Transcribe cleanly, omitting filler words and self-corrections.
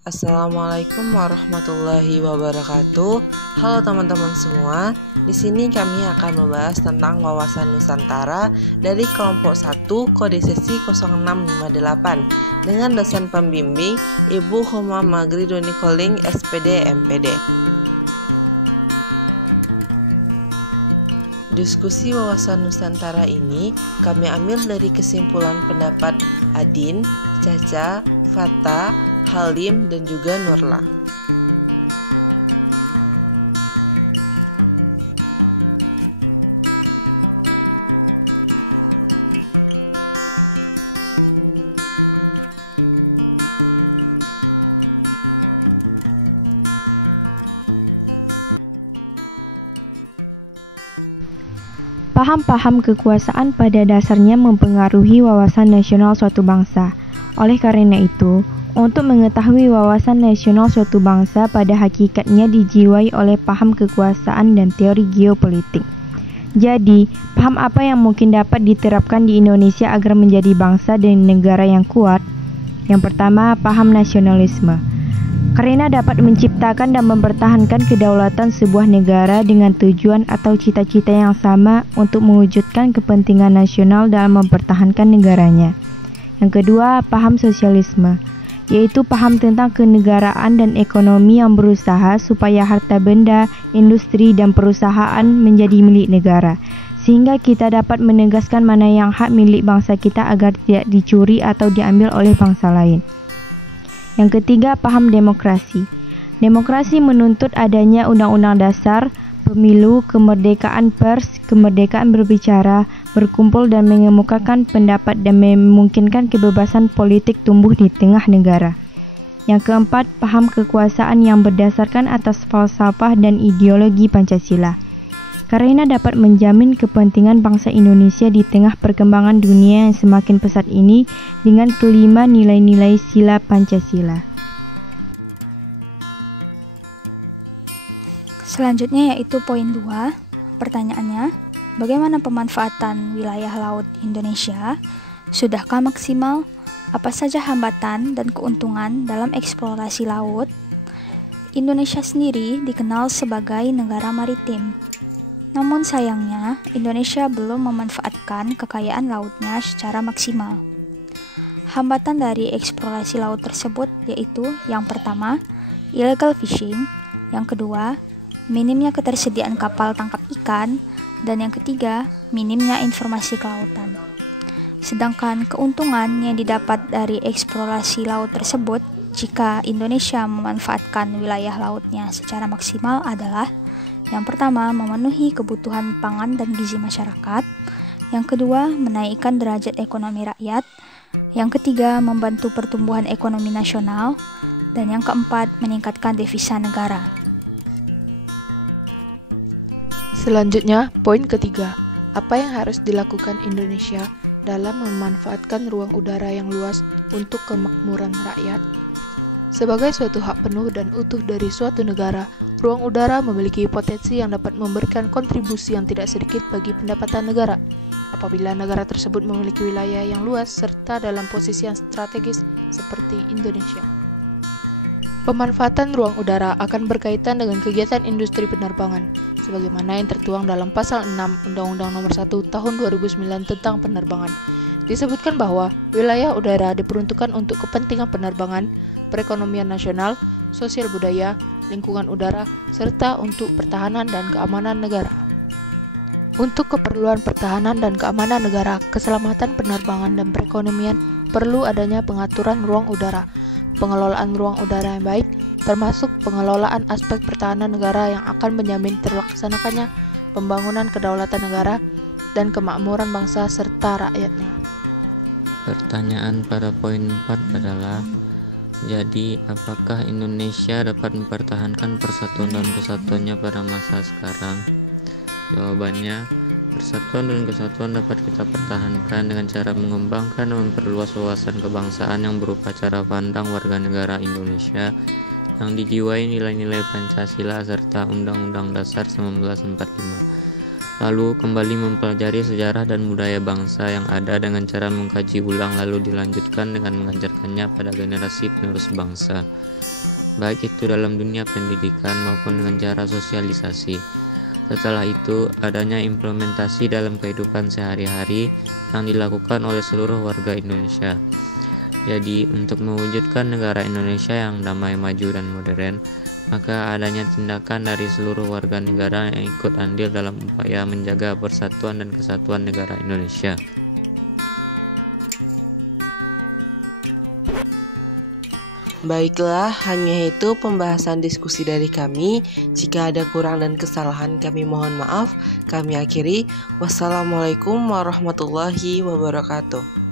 Assalamualaikum warahmatullahi wabarakatuh. Halo teman-teman semua. Di sini kami akan membahas tentang wawasan Nusantara dari kelompok 1 kode sesi 0658 dengan dosen pembimbing Ibu Huma Magri Doni Koling SPD MPD. Diskusi wawasan Nusantara ini kami ambil dari kesimpulan pendapat Adin, Caca, Fata, Halim, dan juga Nurla. Paham-paham kekuasaan pada dasarnya mempengaruhi wawasan nasional suatu bangsa. Oleh karena itu, untuk mengetahui wawasan nasional suatu bangsa pada hakikatnya dijiwai oleh paham kekuasaan dan teori geopolitik. Jadi, paham apa yang mungkin dapat diterapkan di Indonesia agar menjadi bangsa dan negara yang kuat? Yang pertama, paham nasionalisme. Karena dapat menciptakan dan mempertahankan kedaulatan sebuah negara dengan tujuan atau cita-cita yang sama untuk mewujudkan kepentingan nasional dalam mempertahankan negaranya. Yang kedua, paham sosialisme, yaitu paham tentang kenegaraan dan ekonomi yang berusaha supaya harta benda, industri, dan perusahaan menjadi milik negara, sehingga kita dapat menegaskan mana yang hak milik bangsa kita agar tidak dicuri atau diambil oleh bangsa lain. Yang ketiga, paham demokrasi. Demokrasi menuntut adanya undang-undang dasar, pemilu, kemerdekaan pers, kemerdekaan berbicara, berkumpul dan mengemukakan pendapat dan memungkinkan kebebasan politik tumbuh di tengah negara. Yang keempat, paham kekuasaan yang berdasarkan atas falsafah dan ideologi Pancasila. Karena dapat menjamin kepentingan bangsa Indonesia di tengah perkembangan dunia yang semakin pesat ini dengan kelima nilai-nilai sila Pancasila. Selanjutnya yaitu poin 2. Pertanyaannya, bagaimana pemanfaatan wilayah laut Indonesia? Sudahkah maksimal? Apa saja hambatan dan keuntungan dalam eksplorasi laut? Indonesia sendiri dikenal sebagai negara maritim. Namun sayangnya, Indonesia belum memanfaatkan kekayaan lautnya secara maksimal. Hambatan dari eksplorasi laut tersebut yaitu yang pertama, illegal fishing, yang kedua, minimnya ketersediaan kapal tangkap ikan, dan yang ketiga, minimnya informasi kelautan. Sedangkan keuntungan yang didapat dari eksplorasi laut tersebut jika Indonesia memanfaatkan wilayah lautnya secara maksimal adalah yang pertama, memenuhi kebutuhan pangan dan gizi masyarakat. Yang kedua, menaikkan derajat ekonomi rakyat. Yang ketiga, membantu pertumbuhan ekonomi nasional. Dan yang keempat, meningkatkan devisa negara. Selanjutnya, poin ketiga. Apa yang harus dilakukan Indonesia dalam memanfaatkan ruang udara yang luas untuk kemakmuran rakyat? Sebagai suatu hak penuh dan utuh dari suatu negara, ruang udara memiliki potensi yang dapat memberikan kontribusi yang tidak sedikit bagi pendapatan negara. Apabila negara tersebut memiliki wilayah yang luas serta dalam posisi yang strategis seperti Indonesia. Pemanfaatan ruang udara akan berkaitan dengan kegiatan industri penerbangan, sebagaimana yang tertuang dalam Pasal 6 Undang-Undang Nomor 1 Tahun 2009 tentang penerbangan. Disebutkan bahwa wilayah udara diperuntukkan untuk kepentingan penerbangan, perekonomian nasional, sosial budaya, lingkungan udara, serta untuk pertahanan dan keamanan negara. Untuk keperluan pertahanan dan keamanan negara, keselamatan penerbangan dan perekonomian, perlu adanya pengaturan ruang udara, pengelolaan ruang udara yang baik, termasuk pengelolaan aspek pertahanan negara yang akan menjamin terlaksanakannya pembangunan kedaulatan negara dan kemakmuran bangsa serta rakyatnya. Pertanyaan pada poin 4 adalah, jadi, apakah Indonesia dapat mempertahankan persatuan dan kesatuannya pada masa sekarang? Jawabannya, persatuan dan kesatuan dapat kita pertahankan dengan cara mengembangkan dan memperluas wawasan kebangsaan yang berupa cara pandang warga negara Indonesia yang dijiwai nilai-nilai Pancasila serta Undang-Undang Dasar 1945. Lalu kembali mempelajari sejarah dan budaya bangsa yang ada dengan cara mengkaji ulang, lalu dilanjutkan dengan mengajarkannya pada generasi penerus bangsa, baik itu dalam dunia pendidikan maupun dengan cara sosialisasi. Setelah itu, adanya implementasi dalam kehidupan sehari-hari yang dilakukan oleh seluruh warga Indonesia. Jadi, untuk mewujudkan negara Indonesia yang damai, maju, dan modern, maka adanya tindakan dari seluruh warga negara yang ikut andil dalam upaya menjaga persatuan dan kesatuan negara Indonesia. Baiklah, hanya itu pembahasan diskusi dari kami. Jika ada kurang dan kesalahan, kami mohon maaf. Kami akhiri. Wassalamualaikum warahmatullahi wabarakatuh.